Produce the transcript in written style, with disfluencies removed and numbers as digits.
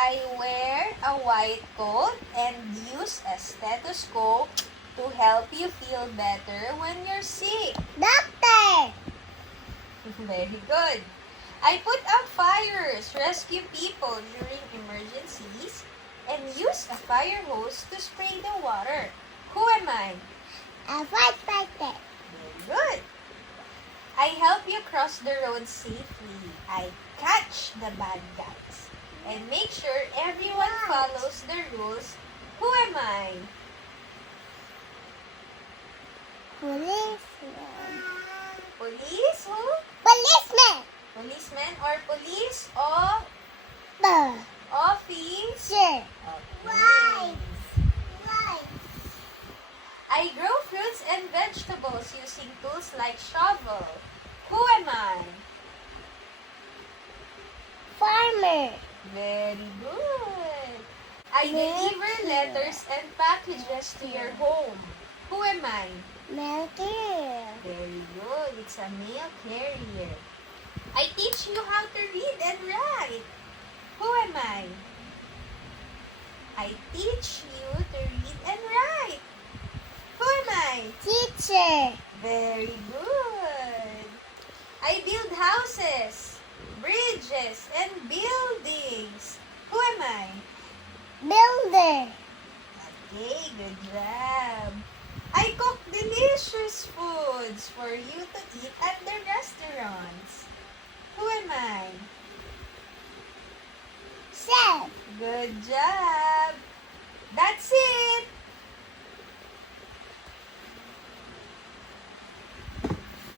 I wear a white coat and use a stethoscope to help you feel better when you're sick. Doctor! Very good. I put out fires, rescue people during emergencies, and use a fire hose to spray the water. Who am I? A firefighter. Very good. I help you cross the road safely. I catch the bad guys and make sure everyone follows the rules. Who am I? Policeman. Police? Who? Policeman. Policeman or police of The office? sir. Okay. Right. I grow fruits and vegetables using tools like shovel. Who am I? Farmer. Very good. I deliver letters and packages to your home. Who am I? Melker. Very good. It's a mail carrier. I teach you how to read and write. Who am I? I teach you to read and write. Who am I? Teacher. Very good. I build houses, bridges, and buildings. Who am I? Builder. Okay, good job. I cook delicious foods for you to eat at the